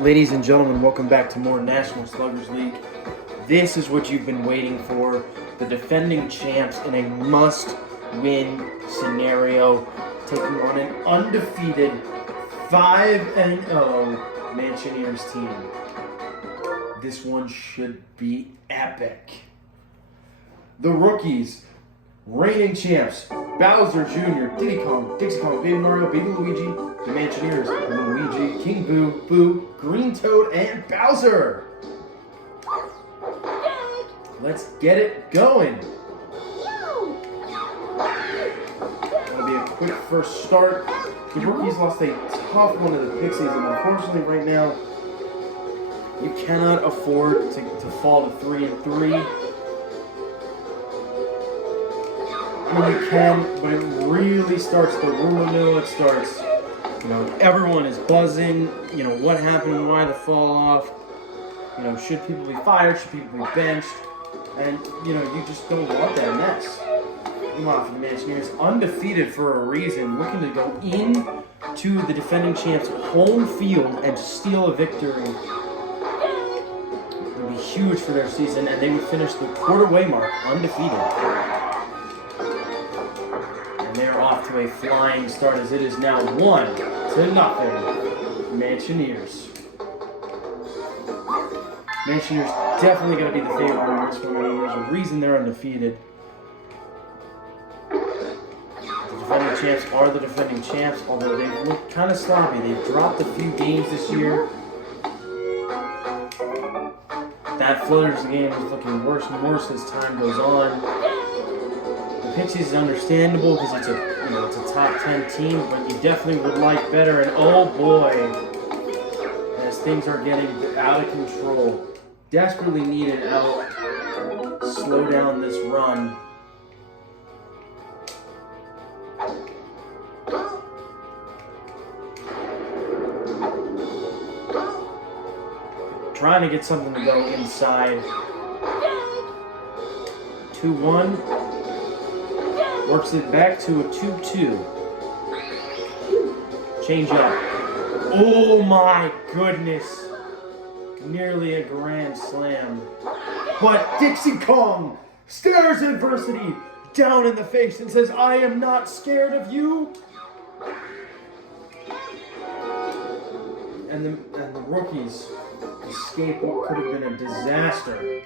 Ladies and gentlemen, welcome back to more National Sluggers League. This is what you've been waiting for. The defending champs in a must-win scenario, taking on an undefeated 5-0 Mansioneers team. This one should be epic. The rookies, reigning champs, Bowser Jr., Diddy Kong, Dixie Kong, Baby Mario, Baby Luigi, the Mansioneers, Luigi, King Boo, Boo, Green Toad, and Bowser. Let's get it going. That'll be a quick first start. The rookies lost a tough one to the Pixies, and unfortunately right now, you cannot afford to fall to 3-3. I mean, you can, but it really starts to ruin you. It starts, everyone is buzzing. What happened? Why the fall off? Should people be fired? Should people be benched? And, you just don't want that mess. Come on, for the Mansioneers, undefeated for a reason, looking to go in to the defending champs' home field and steal a victory. It would be huge for their season, and they would finish the quarter-way mark undefeated. They're off to a flying start as it is now 1-0. Mansioneers. Mansioneers definitely going to be the favorite in this one. I mean, there's a reason they're undefeated. The defending champs are the defending champs, although they've looked kind of sloppy. They've dropped a few games this year. That Floaters game is looking worse and worse as time goes on. Pixies is understandable because it's a top 10 team, but you definitely would like better. And oh boy, as things are getting out of control, desperately need an out. Slow down this run. Trying to get something to go inside. 2-1. Works it back to a 2-2. Change up. Oh my goodness. Nearly a grand slam. But Dixie Kong stares adversity down in the face and says, I am not scared of you. And the rookies escape what could have been a disaster.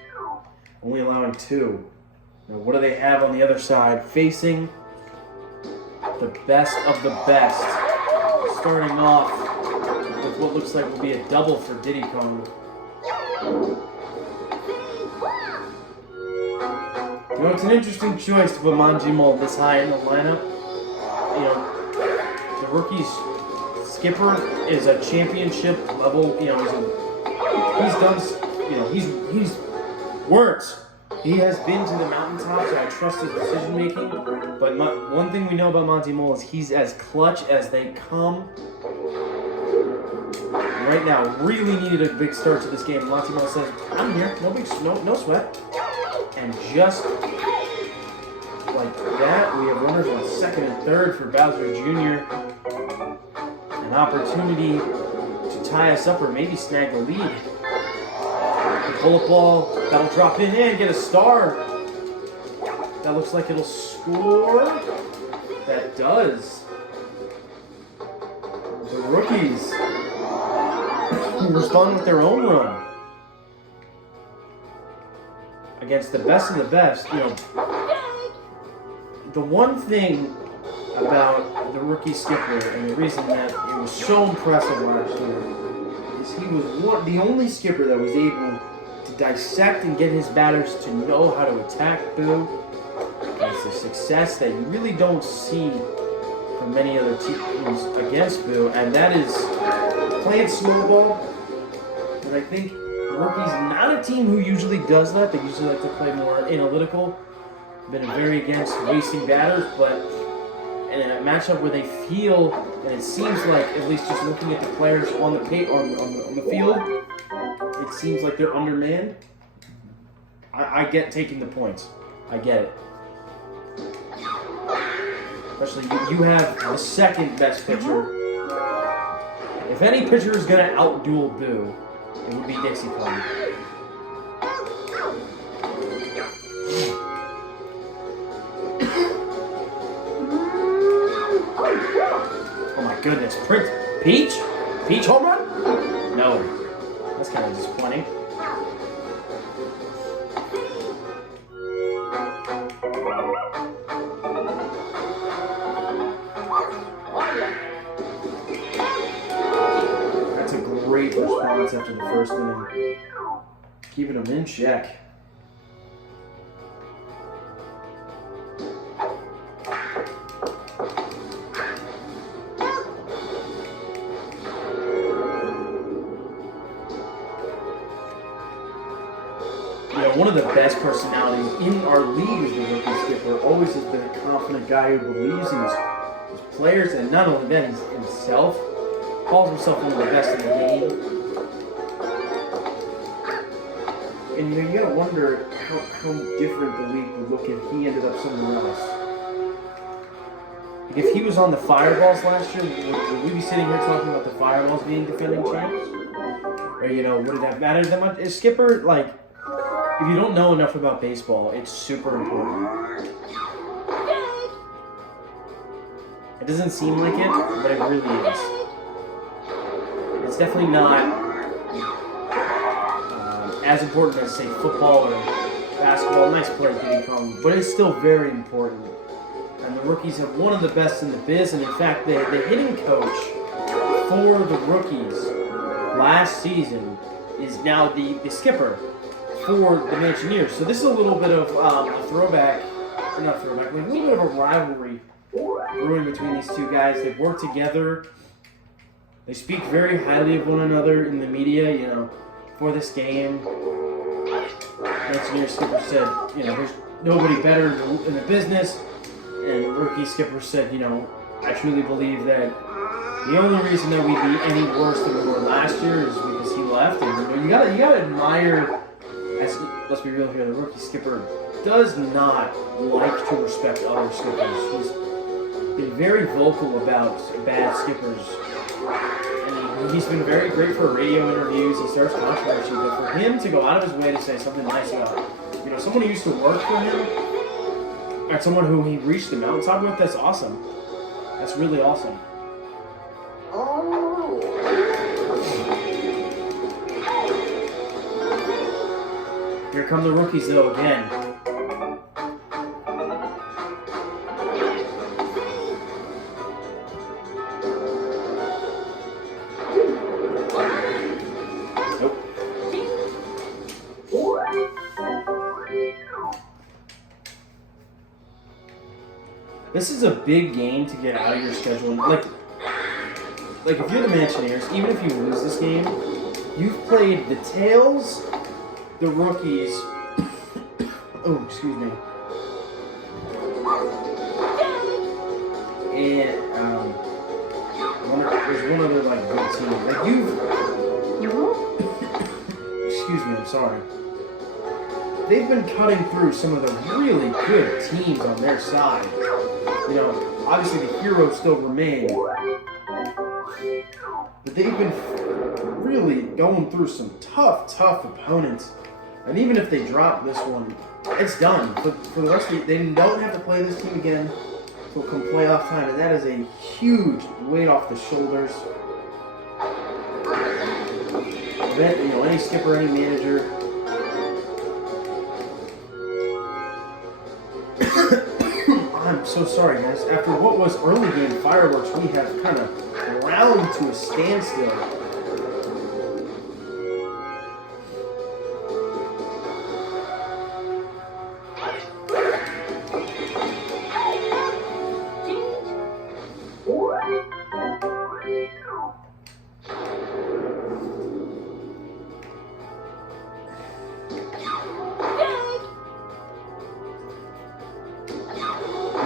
Only allowing 2. Now, what do they have on the other side? Facing the best of the best. Starting off with what looks like will be a double for Diddy Kong. It's an interesting choice to put Manjimal this high in the lineup. The rookie's skipper is a championship level. He's words. He has been to the mountaintops, and I trust his decision making. But one thing we know about Monty Mole is he's as clutch as they come. Right now, really needed a big start to this game. Monty Mole says, "I'm here, no sweat." And just like that, we have runners on second and third for Bowser Jr. An opportunity to tie us up or maybe snag the lead. Pull up ball, that'll drop in and get a star. That looks like it'll score. That does. The rookies respond with their own run. Against the best of the best. The one thing about the rookie skipper and the reason that it was so impressive last year is he was the only skipper that was able to dissect and get his batters to know how to attack Boo. It's a success that you really don't see from many other teams against Boo, and that is playing small ball. And I think the rookie's not a team who usually does that. They usually like to play more analytical. Been very against wasting batters, but in a matchup where they feel, and it seems like, at least just looking at the players on the field, it seems like they're undermanned. I get taking the points. I get it. Especially you have the second best pitcher If any pitcher is gonna outduel Boo, it would be Dixie Pond. Oh my goodness, Peach? Peach home run? No. That's kind of disappointing. That's a great response after the first inning. Keeping them in check. One of the best personalities in our league is the rookie skipper. Always has been a confident guy who believes in his players, and not only that, he's himself. Calls himself one of the best in the game. And you gotta wonder how different the league would look if he ended up somewhere else. Like if he was on the Fireballs last year, would we be sitting here talking about the Fireballs being defending champs? Or would it have mattered that much? Is Skipper like? If you don't know enough about baseball, it's super important. It doesn't seem like it, but it really is. It's definitely not as important as, say, football or basketball. Nice play, Diddy Kong, but it's still very important. And the rookies have one of the best in the biz, and in fact, the hitting coach for the rookies last season is now the skipper for the Mansioneers. So this is a little bit of a throwback, or not throwback, like a little bit of a rivalry brewing between these two guys. They've worked together. They speak very highly of one another in the media, for this game. Mansioneers skipper said, there's nobody better in the business. And the rookie skipper said, I truly believe that the only reason that we'd be any worse than we were last year is because he left. And you gotta admire. Let's be real here, the rookie skipper does not like to respect other skippers. He's been very vocal about bad skippers. And he's been very great for radio interviews. He starts controversy, but for him to go out of his way to say something nice about, someone who used to work for him, or someone who he reached the mountaintop with, that's awesome. That's really awesome. Here come the rookies, though, again. Nope. This is a big game to get out of your schedule. Like if you're the Mansioneers, even if you lose this game, you've played the Tails, the rookies. Oh, excuse me. And there's one other good team. Excuse me, I'm sorry. They've been cutting through some of the really good teams on their side. Obviously the heroes still remain, but they've been really going through some tough opponents. And even if they drop this one, it's done. But for the rest of they don't have to play this team again until come playoff time, and that is a huge weight off the shoulders. Any skipper, any manager. I'm so sorry, guys. After what was early game fireworks, we have kind of ground to a standstill.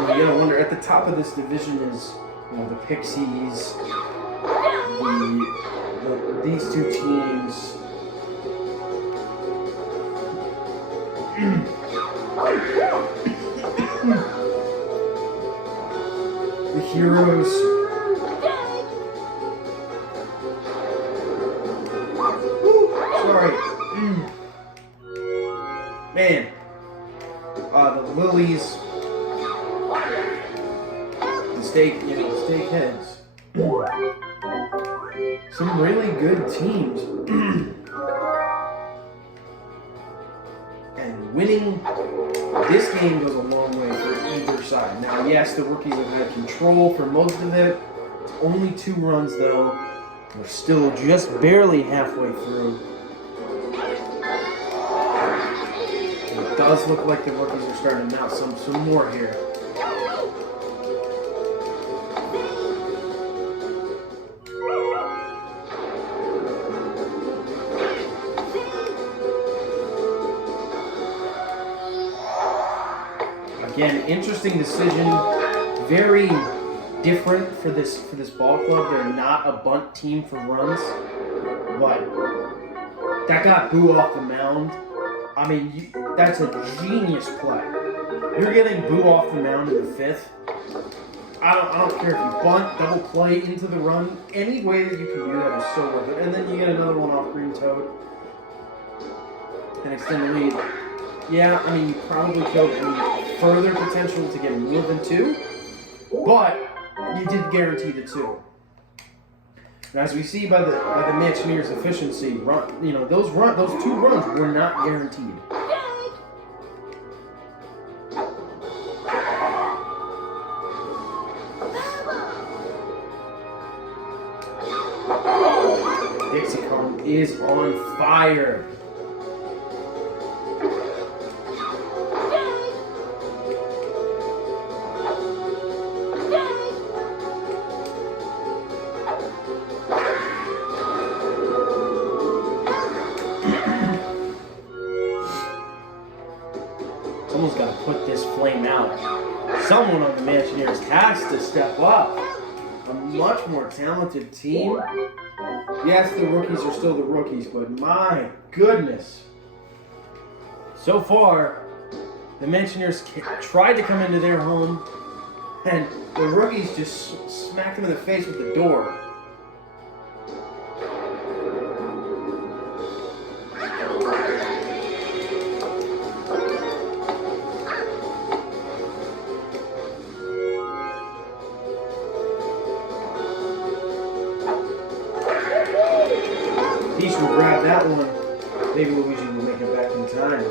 You gotta wonder, at the top of this division is, the Pixies, these two teams. The Heroes. Man, the lilies, the steak heads. Some really good teams. And winning this game goes a long way for either side. Now, yes, the rookies have had control for most of it. Only 2 runs, though. We're still just barely halfway through. It does look like the rookies are starting to mount some more here. Again, interesting decision. Very different for this ball club. They're not a bunt team for runs, but that got Boo off the mound. I mean, that's a genius play. You're getting Boo off the mound in the 5th. I don't care if you bunt, double play into the run. Any way that you can do that is so worth it. And then you get another one off Green Toad and extend the lead. Yeah, I mean, you probably killed any further potential to get more than 2, but you did guarantee the 2. And as we see by the Mansioneers' efficiency, those 2 runs were not guaranteed. Dixie is on fire. Someone's got to put this flame out. Someone on the Mansioneers has to step up. A much more talented team. Yes, the rookies are still the rookies, but my goodness. So far, the Mansioneers tried to come into their home, and the rookies just smacked them in the face with the door. Peach will grab that one. Maybe Luigi will make it back in time.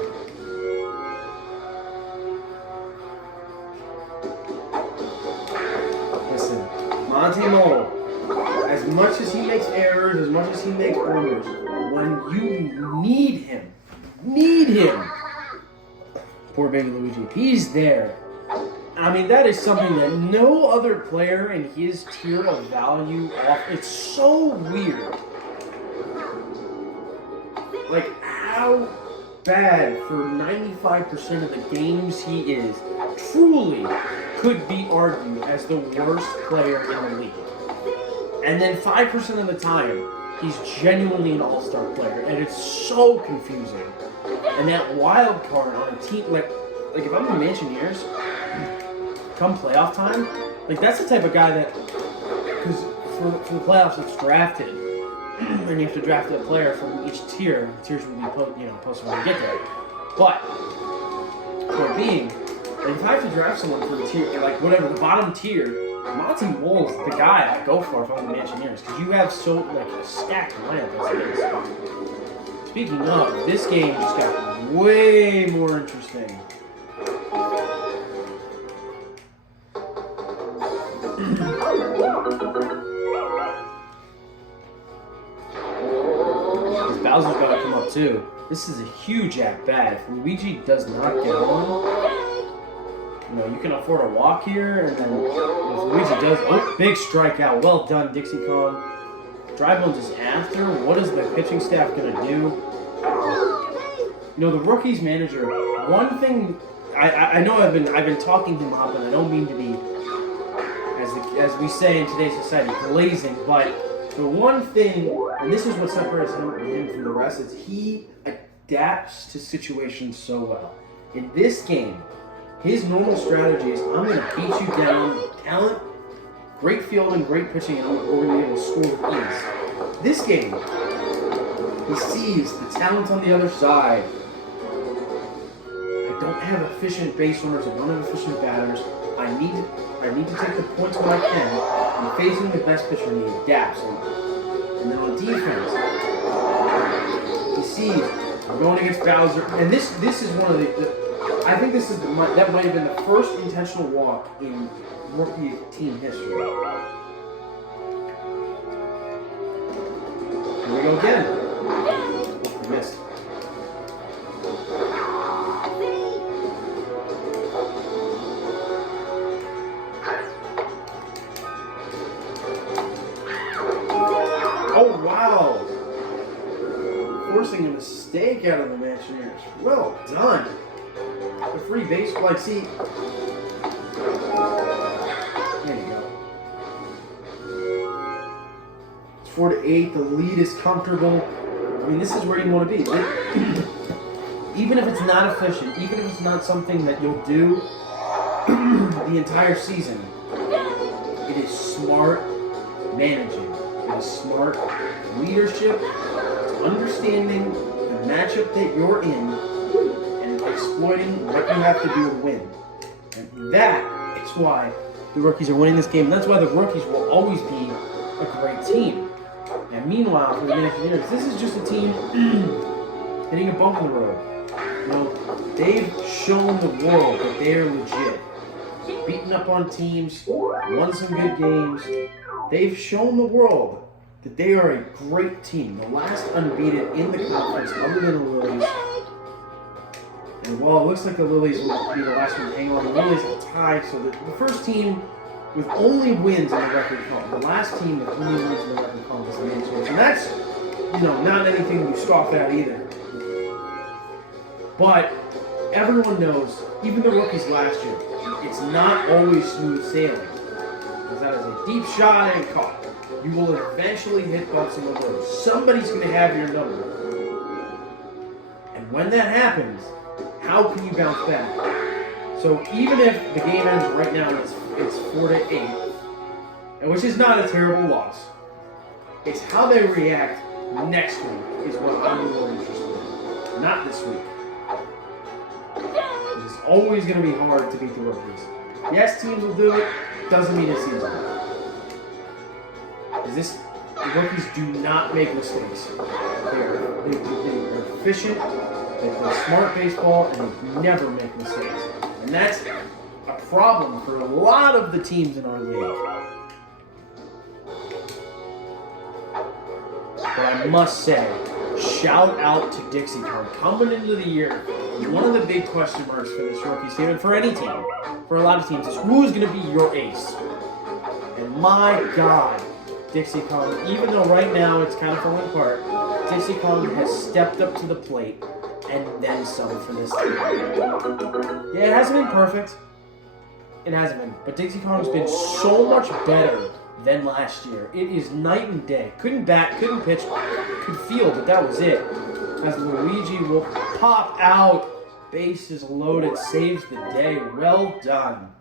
Listen, Monty Mole, as much as he makes errors, as much as he makes blunders, when you need him, poor baby Luigi, he's there. I mean, that is something that no other player in his tier of value offers. It's so weird. Like, how bad for 95% of the games he is truly could be argued as the worst player in the league. And then 5% of the time, he's genuinely an all-star player. And it's so confusing. And that wild card on a team, like if I'm the Mansioneers, come playoff time, like that's the type of guy that, because for the playoffs it's drafted, and you have to draft a player from each tier. Tiers will be posted when you get there. But point being, like if I have to draft someone for the tier, like whatever the bottom tier, Monty Mole's the guy I go for if I'm the Mansioneers, because you have so like a stacked lineup as it is. Speaking of, this game just got way more interesting. Bowser's got to come up too. This is a huge at-bat. If Luigi does not get on, you can afford a walk here, and then if Luigi does, big strikeout. Well done, Dixie Kong. Dry Bones is after. What is the pitching staff going to do? The rookies manager, one thing, I know I've been talking him up, and I don't mean to be, as we say in today's society, glazing, but the one thing, and this is what separates him from the rest, is he adapts to situations so well. In this game, his normal strategy is, I'm going to beat you down with talent, great fielding, great pitching, and we're going to be able to score with ease. This game, He sees the talent on the other side. I don't have efficient base runners. I don't have efficient batters. I need to take the points when I can. I'm facing the best pitcher and he adapts. And then on defense, he sees I'm going against Bowser. And this is one of the I think this is that might have been the first intentional walk in rookie team history. Here we go again. He missed. Oh, wow. Forcing a mistake out of the Mansioneers. Well done. The free base flag. See. There you go. It's 4-8. The lead is comfortable. I mean, this is where you want to be. Even if it's not efficient, even if it's not something that you'll do the entire season, it is smart managing. It is smart leadership. It's understanding the matchup that you're in and exploiting what you have to do to win. And that is why the rookies are winning this game. And that's why the rookies will always be a great team. And meanwhile, for the Mansioneers, this is just a team hitting a bump in the road. You know, they've shown the world that they're legit. Beaten up on teams, won some good games. They've shown the world that they are a great team. The last unbeaten in the conference, other than the Lilies. And while it looks like the Lilies will be the last one to hang on, the Lilies are tied. So the first team with only wins in the record column, the last team with only wins in the record column is the Mansioneers. And that's, not anything you scoff at either. But everyone knows, even the rookies last year, it's not always smooth sailing. Because that is a deep shot and caught. You will eventually hit bumps in the road. Somebody's going to have your number. And when that happens, how can you bounce back? So even if the game ends right now and it's 4-8, and which is not a terrible loss, it's how they react next week is what I'm really interested in. Not this week. It's always going to be hard to beat the rookies. Yes, teams will do it. Doesn't mean it's easy. The rookies do not make mistakes. They're efficient. They play smart baseball, and they never make mistakes. And that's a problem for a lot of the teams in our league. But I must say, shout out to Dixie Kong. Coming into the year, one of the big question marks for this rookie team, and for any team, for a lot of teams, is who is going to be your ace? And my God, Dixie Kong, even though right now it's kind of falling apart, Dixie Kong has stepped up to the plate and then some for this team. Yeah, it hasn't been perfect. It hasn't been. But Dixie Kong's been so much better than last year. It is night and day. Couldn't bat, couldn't pitch, could field, but that was it. As Luigi will pop out. Base is loaded, saves the day. Well done.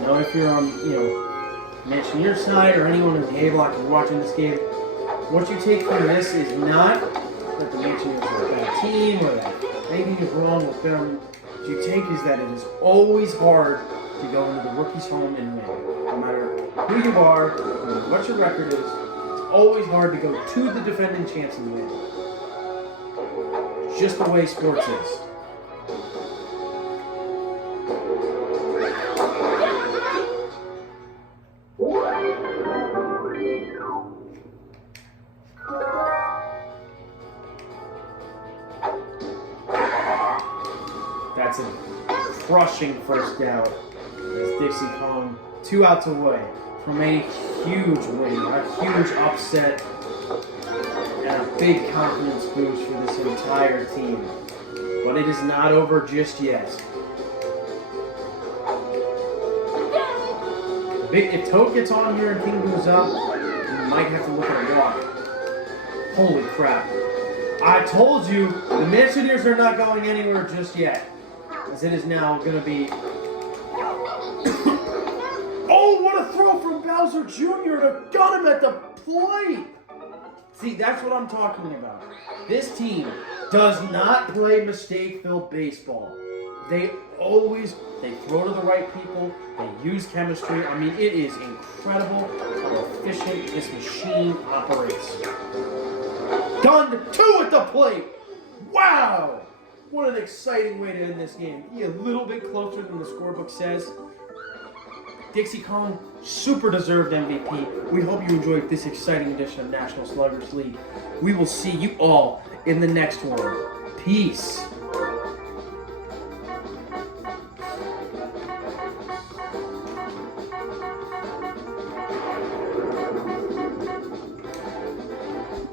Now, if you're on, Mansioneers side or anyone in the A block who's watching this game, what you take from this is not that the Mansioneers are a bad team or that anything is wrong with them. What you take is that it is always hard to go into the rookie's home and win. No matter who you are, no matter what your record is, it's always hard to go to the defending champs and win. It's just the way sports is. That's a crushing first out as Dixie Kong 2 outs away from a huge win, a huge upset, and a big confidence boost for this entire team. But it is not over just yet. If Toad gets on here and King moves up, we might have to look at a walk. Holy crap. I told you, the Mansioneers are not going anywhere just yet. As it is now going to be... Oh, what a throw from Bowser Jr. to gun him at the plate! See, that's what I'm talking about. This team does not play mistake-filled baseball. They throw to the right people, they use chemistry. I mean, it is incredible how efficient this machine operates. Done 2 at the plate! Wow! What an exciting way to end this game. He a little bit closer than the scorebook says. Dixie Kong, super deserved MVP. We hope you enjoyed this exciting edition of National Sluggers League. We will see you all in the next one. Peace.